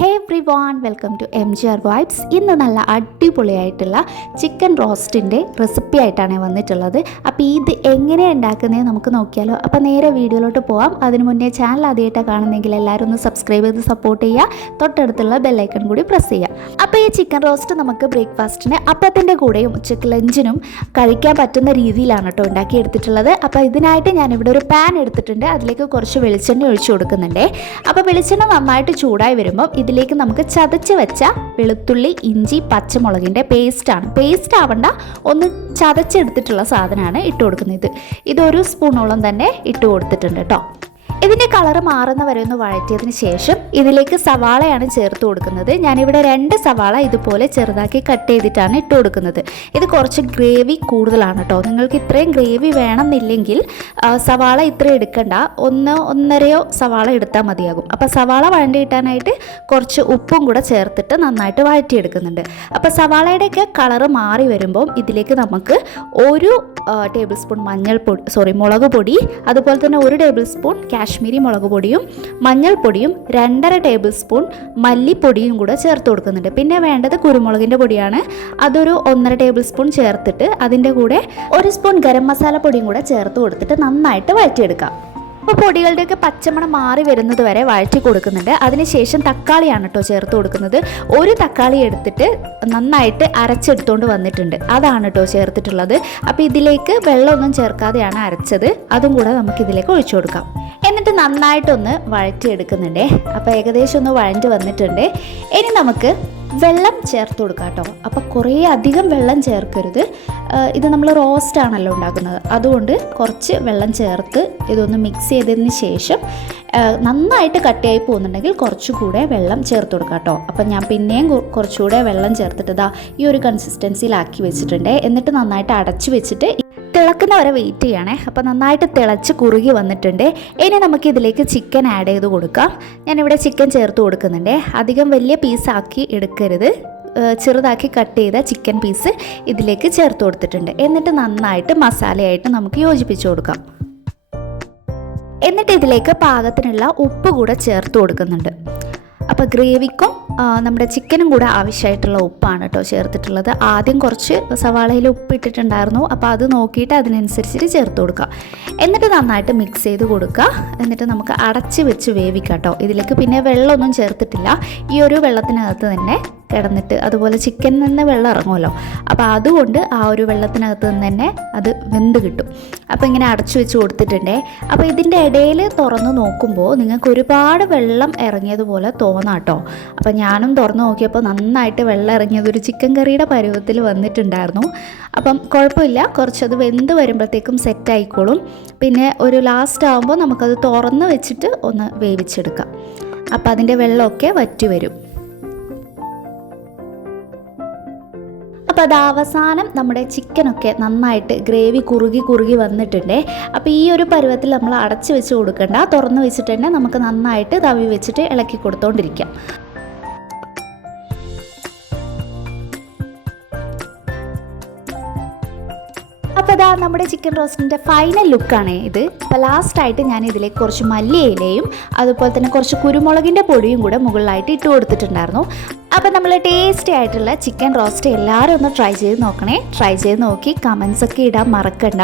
Hey everyone, welcome to MGR vibes. ഇന്ന് നല്ല അടിപൊളിയായിട്ടുള്ള ചിക്കൻ റോസ്റ്റിൻ്റെ റെസിപ്പി ആയിട്ടാണ് വന്നിട്ടുള്ളത്. അപ്പോൾ ഇത് എങ്ങനെയാണ് ഉണ്ടാക്കുന്നത് നമുക്ക് നോക്കിയാലോ. അപ്പോൾ നേരെ വീഡിയോയിലോട്ട് പോവാം. അതിന് മുന്നേ ചാനൽ ആദ്യമായിട്ടാണ് കാണുന്നെങ്കിൽ എല്ലാവരും ഒന്ന് സബ്സ്ക്രൈബ് ചെയ്ത് സപ്പോർട്ട് ചെയ്യുക. തൊട്ടടുത്തുള്ള ബെല്ലൈക്കൺ കൂടി പ്രസ് ചെയ്യുക. അപ്പോൾ ഈ ചിക്കൻ റോസ്റ്റ് നമുക്ക് ബ്രേക്ക്ഫാസ്റ്റിന് അപ്പത്തിൻ്റെ കൂടെയും ഉച്ചയ്ക്ക് ലഞ്ചിനും കഴിക്കാൻ പറ്റുന്ന രീതിയിലാണ് കേട്ടോ ഉണ്ടാക്കിയെടുത്തിട്ടുള്ളത്. അപ്പോൾ ഇതിനായിട്ട് ഞാനിവിടെ ഒരു പാൻ എടുത്തിട്ടുണ്ട്. അതിലേക്ക് കുറച്ച് വെളിച്ചെണ്ണ ഒഴിച്ചു കൊടുക്കുന്നുണ്ട്. അപ്പോൾ വെളിച്ചെണ്ണ നന്നായിട്ട് ചൂടായി വരുമ്പോൾ ഇതിലേക്ക് നമുക്ക് ചതച്ച് വെച്ച വെളുത്തുള്ളി, ഇഞ്ചി, പച്ചമുളകിൻ്റെ പേസ്റ്റ് ആവണ്ട, ഒന്ന് ചതച്ചെടുത്തിട്ടുള്ള സാധനമാണ് ഇട്ട് കൊടുക്കുന്നത്. ഇതൊരു സ്പൂണോളം തന്നെ ഇട്ട് കൊടുത്തിട്ടുണ്ട് കേട്ടോ. ഇതിൻ്റെ കളറ് മാറുന്ന വരെ ഒന്ന് വഴറ്റിയതിന് ശേഷം ഇതിലേക്ക് സവാളയാണ് ചേർത്ത് കൊടുക്കുന്നത്. ഞാനിവിടെ 2 സവാള ഇതുപോലെ ചെറുതാക്കി കട്ട് ചെയ്തിട്ടാണ് ഇട്ട് കൊടുക്കുന്നത്. ഇത് കുറച്ച് ഗ്രേവി കൂടുതലാണ് കേട്ടോ. നിങ്ങൾക്ക് ഇത്രയും ഗ്രേവി വേണമെന്നില്ലെങ്കിൽ സവാള ഇത്രയും എടുക്കണ്ട, 1-1.5 സവാള എടുത്താൽ മതിയാകും. അപ്പോൾ സവാള വഴണ്ടി കിട്ടാനായിട്ട് കുറച്ച് ഉപ്പും കൂടെ ചേർത്തിട്ട് നന്നായിട്ട് വഴറ്റിയെടുക്കുന്നുണ്ട്. അപ്പോൾ സവാളയുടെയൊക്കെ കളറ് മാറി വരുമ്പോൾ ഇതിലേക്ക് നമുക്ക് 1 ടേബിൾ സ്പൂൺ മുളക് പൊടി, അതുപോലെ തന്നെ 1 ടേബിൾ സ്പൂൺ കാശ്മീരി മുളക് പൊടിയും മഞ്ഞൾപ്പൊടിയും 2.5 ടേബിൾ സ്പൂൺ മല്ലിപ്പൊടിയും കൂടെ ചേർത്ത് കൊടുക്കുന്നുണ്ട്. പിന്നെ വേണ്ടത് കുരുമുളകിൻ്റെ പൊടിയാണ്. അതൊരു 1.5 ടേബിൾ സ്പൂൺ ചേർത്തിട്ട് അതിൻ്റെ കൂടെ 1 സ്പൂൺ ഗരം മസാല പൊടിയും കൂടെ ചേർത്ത് കൊടുത്തിട്ട് നന്നായിട്ട് വഴറ്റിയെടുക്കാം. അപ്പോൾ പൊടികളുടെയൊക്കെ പച്ചമണം മാറി വരുന്നത് വരെ വഴറ്റി കൊടുക്കുന്നുണ്ട്. അതിനുശേഷം തക്കാളിയാണ് കേട്ടോ ചേർത്ത് കൊടുക്കുന്നത്. 1 തക്കാളി എടുത്തിട്ട് നന്നായിട്ട് അരച്ചെടുത്തുകൊണ്ട് വന്നിട്ടുണ്ട്, അതാണ് കേട്ടോ ചേർത്തിട്ടുള്ളത്. അപ്പോൾ ഇതിലേക്ക് വെള്ളമൊന്നും ചേർക്കാതെയാണ് അരച്ചത്. അതും കൂടെ നമുക്കിതിലേക്ക് ഒഴിച്ചു കൊടുക്കാം. എന്നിട്ട് നന്നായിട്ടൊന്ന് വഴറ്റിയെടുക്കുന്നുണ്ട്. അപ്പോൾ ഏകദേശം ഒന്ന് വഴഞ്ഞ് വന്നിട്ടുണ്ട്. ഇനി നമുക്ക് വെള്ളം ചേർത്ത് കൊടുക്കാം കേട്ടോ. അപ്പോൾ കുറേ അധികം വെള്ളം ചേർക്കരുത്. ഇത് നമ്മൾ റോസ്റ്റ് ആണല്ലോ ഉണ്ടാക്കുന്നത്, അതുകൊണ്ട് കുറച്ച് വെള്ളം ചേർത്ത് ഇതൊന്ന് മിക്സ് ചെയ്തതിന് ശേഷം നന്നായിട്ട് കട്ടിയായി പോകുന്നുണ്ടെങ്കിൽ കുറച്ചുകൂടെ വെള്ളം ചേർത്ത് കൊടുക്കാം കേട്ടോ. അപ്പം ഞാൻ പിന്നെയും കുറച്ചുകൂടെ വെള്ളം ചേർത്തിട്ട് ഈ ഒരു കൺസിസ്റ്റൻസിയിലാക്കി വെച്ചിട്ടുണ്ട്. എന്നിട്ട് നന്നായിട്ട് അടച്ചു വെച്ചിട്ട് തിളക്കുന്നവരെ വെയിറ്റ് ചെയ്യണേ. അപ്പോൾ നന്നായിട്ട് തിളച്ച് കുറുകി വന്നിട്ടുണ്ട്. ഇനി നമുക്കിതിലേക്ക് ചിക്കൻ ആഡ് ചെയ്ത് കൊടുക്കാം. ഞാനിവിടെ ചിക്കൻ ചേർത്ത് കൊടുക്കുന്നുണ്ട്. അധികം വലിയ പീസാക്കി എടുക്കരുത്, ചെറുതാക്കി കട്ട് ചെയ്ത ചിക്കൻ പീസ് ഇതിലേക്ക് ചേർത്ത് കൊടുത്തിട്ടുണ്ട്. എന്നിട്ട് നന്നായിട്ട് മസാലയായിട്ട് നമുക്ക് യോജിപ്പിച്ച് കൊടുക്കാം. എന്നിട്ട് ഇതിലേക്ക് പാകത്തിനുള്ള ഉപ്പ് കൂടെ ചേർത്ത് കൊടുക്കുന്നുണ്ട്. അപ്പോൾ ഗ്രേവിക്കും നമ്മുടെ ചിക്കനും കൂടെ ആവശ്യമായിട്ടുള്ള ഉപ്പാണ് കേട്ടോ ചേർത്തിട്ടുള്ളത്. ആദ്യം കുറച്ച് സവാളയിൽ ഉപ്പ് ഇട്ടിട്ടുണ്ടായിരുന്നു, അപ്പോൾ അത് നോക്കിയിട്ട് അതിനനുസരിച്ചിട്ട് ചേർത്ത് കൊടുക്കുക. എന്നിട്ട് നന്നായിട്ട് മിക്സ് ചെയ്ത് കൊടുക്കുക. എന്നിട്ട് നമുക്ക് അടച്ച് വെച്ച് വേവിക്കാം കേട്ടോ. ഇതിലേക്ക് പിന്നെ വെള്ളമൊന്നും ചേർത്തിട്ടില്ല. ഈ ഒരു വെള്ളത്തിനകത്ത് തന്നെ കിടന്നിട്ട്, അതുപോലെ ചിക്കനിൽ നിന്ന് വെള്ളം ഇറങ്ങുമല്ലോ, അപ്പോൾ അതുകൊണ്ട് ആ ഒരു വെള്ളത്തിനകത്ത് നിന്ന് തന്നെ അത് വെന്ത് കിട്ടും. അപ്പോൾ ഇങ്ങനെ അടച്ചു വെച്ച് കൊടുത്തിട്ടുണ്ടേ. അപ്പോൾ ഇതിൻ്റെ ഇടയിൽ തുറന്ന് നോക്കുമ്പോൾ നിങ്ങൾക്ക് ഒരുപാട് വെള്ളം ഇറങ്ങിയതുപോലെ തോന്നാം കേട്ടോ. അപ്പോൾ ഞാനും തുറന്ന് നോക്കിയപ്പോൾ നന്നായിട്ട് വെള്ളം ഇറങ്ങിയത് ഒരു ചിക്കൻ കറിയുടെ പരുവത്തിൽ വന്നിട്ടുണ്ടായിരുന്നു. അപ്പം കുഴപ്പമില്ല, കുറച്ചത് വെന്ത് വരുമ്പോഴത്തേക്കും സെറ്റ് ആയിക്കോളും. പിന്നെ ഒരു ലാസ്റ്റ് ആകുമ്പോൾ നമുക്കത് തുറന്ന് വെച്ചിട്ട് ഒന്ന് വേവിച്ചെടുക്കാം. അപ്പോൾ അതിൻ്റെ വെള്ളമൊക്കെ വറ്റി വരും. അപ്പോൾ അത് അവസാനം നമ്മുടെ ചിക്കനൊക്കെ നന്നായിട്ട് ഗ്രേവി കുറുകി വന്നിട്ടുണ്ട്. അപ്പോൾ ഈ ഒരു പരുവത്തിൽ നമ്മൾ അടച്ച് വെച്ച് കൊടുക്കണ്ട, തുറന്ന് വെച്ചിട്ട് തന്നെ നമുക്ക് നന്നായിട്ട് തവി വെച്ചിട്ട് ഇളക്കി കൊടുത്തോണ്ടിരിക്കാം. അപ്പോൾ നമ്മുടെ ചിക്കൻ റോസ്റ്റിൻ്റെ ഫൈനൽ ലുക്കാണ് ഇത്. അപ്പോൾ ലാസ്റ്റായിട്ട് ഞാൻ ഇതിലേക്ക് കുറച്ച് മല്ലിയിലയും അതുപോലെ തന്നെ കുറച്ച് കുരുമുളകിൻ്റെ പൊടിയും കൂടെ മുകളിലായിട്ട് ഇട്ട് കൊടുത്തിട്ടുണ്ടായിരുന്നു. അപ്പോൾ നമ്മൾ ടേസ്റ്റി ആയിട്ടുള്ള ചിക്കൻ റോസ്റ്റ് എല്ലാവരും ഒന്ന് ട്രൈ ചെയ്ത് നോക്കണേ. ട്രൈ ചെയ്ത് നോക്കി കമൻസൊക്കെ ഇടാൻ മറക്കണ്ട.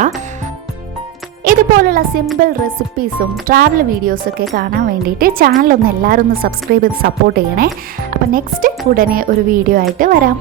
ഇതുപോലുള്ള സിമ്പിൾ റെസിപ്പീസും ട്രാവൽ വീഡിയോസൊക്കെ കാണാൻ വേണ്ടിയിട്ട് ചാനലൊന്ന് എല്ലാവരും ഒന്ന് സബ്സ്ക്രൈബ് ചെയ്ത് സപ്പോർട്ട് ചെയ്യണേ. അപ്പോൾ നെക്സ്റ്റ് ഉടനെ ഒരു വീഡിയോ ആയിട്ട് വരാം.